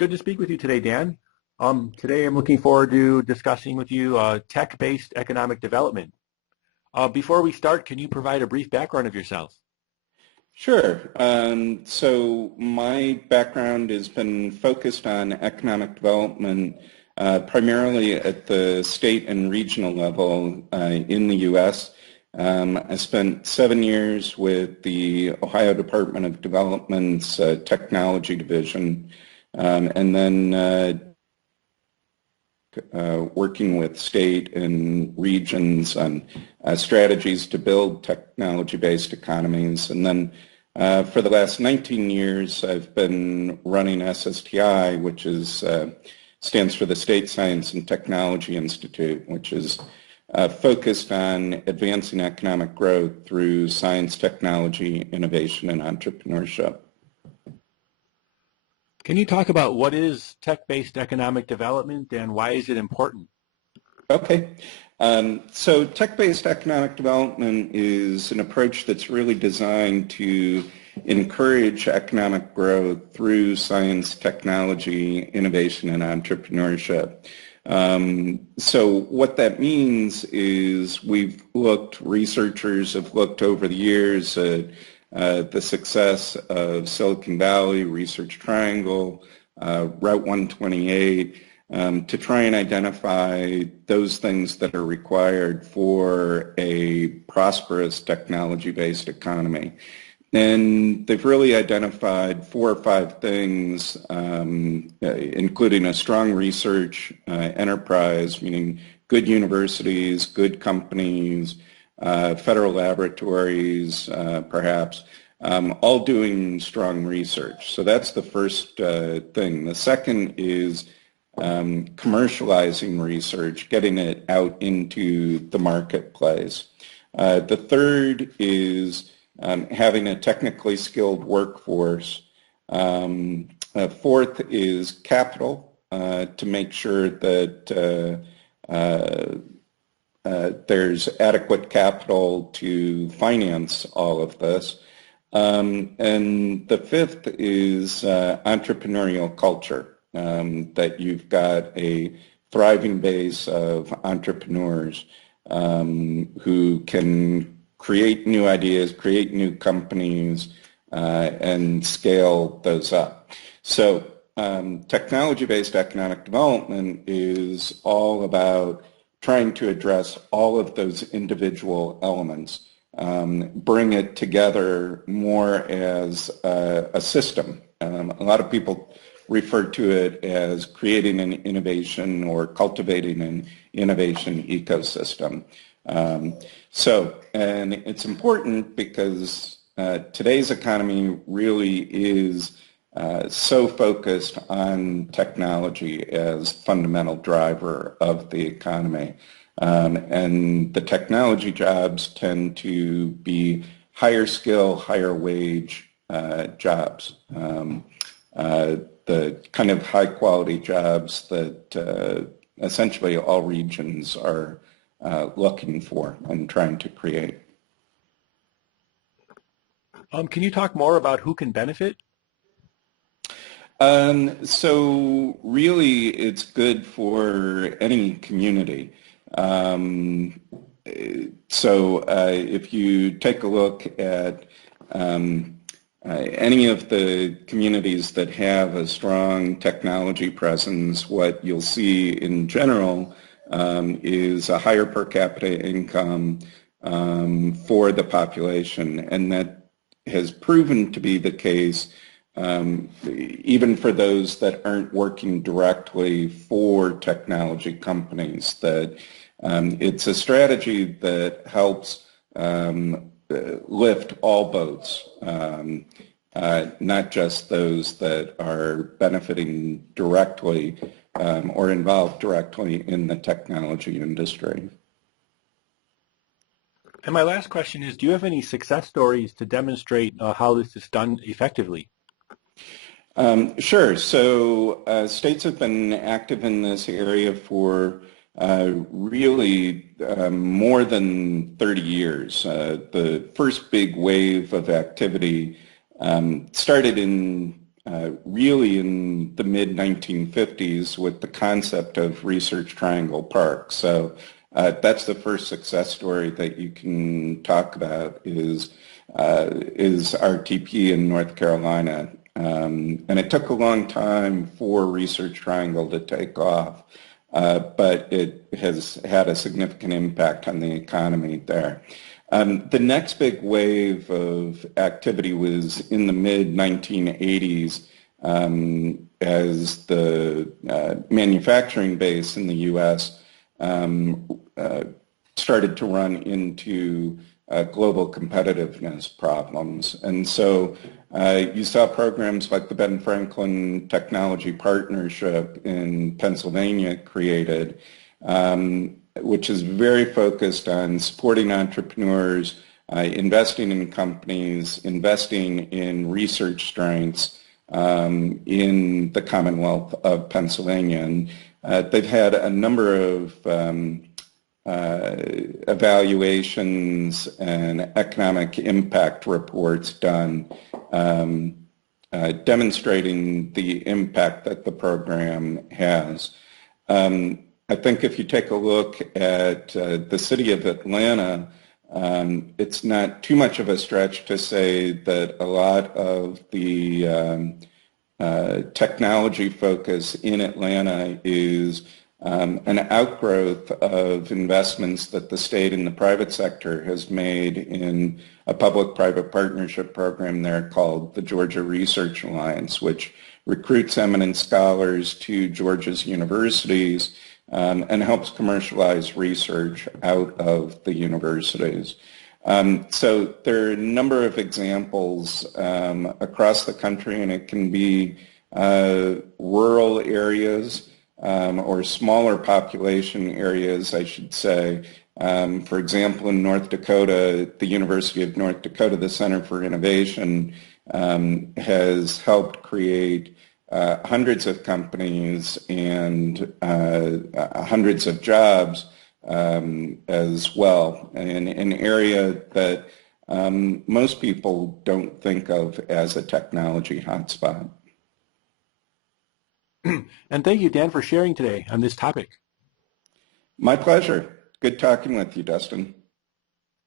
good to speak with you today, Dan. Today I'm looking forward to discussing with you tech-based economic development. Before we start, can you provide a brief background of yourself? Sure. So my background has been focused on economic development primarily at the state and regional level in the U.S. I spent 7 years with the Ohio Department of Development's Technology Division, and then working with state and regions on strategies to build technology-based economies. And then for the last 19 years, I've been running SSTI, which stands for the State Science and Technology Institute, which is focused on advancing economic growth through science, technology, innovation, and entrepreneurship. Can you talk about what is tech-based economic development and why is it important? Okay. So tech-based economic development is an approach that's really designed to encourage economic growth through science, technology, innovation, and entrepreneurship. So what that means is researchers have looked over the years at the success of Silicon Valley, Research Triangle, Route 128, to try and identify those things that are required for a prosperous technology-based economy. And they've really identified 4 or 5 things, including a strong research enterprise, meaning good universities, good companies, federal laboratories, perhaps, all doing strong research. So that's the first thing. The second is commercializing research, getting it out into the marketplace. The third is having a technically skilled workforce. Fourth is capital, to make sure that there's adequate capital to finance all of this. And the fifth is entrepreneurial culture, that you've got a thriving base of entrepreneurs who can create new ideas, create new companies, and scale those up. So technology-based economic development is all about trying to address all of those individual elements, bring it together more as a system. A lot of people refer to it as creating an innovation or cultivating an innovation ecosystem. And it's important because today's economy really is so focused on technology as fundamental driver of the economy. And the technology jobs tend to be higher skill, higher wage jobs. The kind of high quality jobs that essentially all regions are looking for and trying to create. Can you talk more about who can benefit? So really it's good for any community. If you take a look at any of the communities that have a strong technology presence, what you'll see in general is a higher per capita income for the population, and that has proven to be the case even for those that aren't working directly for technology companies, that it's a strategy that helps lift all boats, not just those that are benefiting directly or involved directly in the technology industry. And my last question is, do you have any success stories to demonstrate how this is done effectively? Sure. So states have been active in this area for really more than 30 years. The first big wave of activity started in really in the mid-1950s with the concept of Research Triangle Park. So that's the first success story that you can talk about is RTP in North Carolina. And it took a long time for Research Triangle to take off, but it has had a significant impact on the economy there. The next big wave of activity was in the mid-1980s as the manufacturing base in the U.S. Started to run into global competitiveness problems. And so you saw programs like the Ben Franklin Technology Partnership in Pennsylvania created, which is very focused on supporting entrepreneurs, investing in companies, investing in research strengths in the Commonwealth of Pennsylvania. And they've had a number of evaluations and economic impact reports done demonstrating the impact that the program has. I think if you take a look at the city of Atlanta, it's not too much of a stretch to say that a lot of the technology focus in Atlanta is an outgrowth of investments that the state and the private sector has made in a public-private partnership program there called the Georgia Research Alliance, which recruits eminent scholars to Georgia's universities and helps commercialize research out of the universities. So there are a number of examples across the country, and it can be rural areas or smaller population areas, I should say. For example, in North Dakota, the University of North Dakota, the Center for Innovation, has helped create hundreds of companies and hundreds of jobs as well in an area that most people don't think of as a technology hotspot. And thank you, Dan, for sharing today on this topic. My pleasure. Good talking with you, Dustin.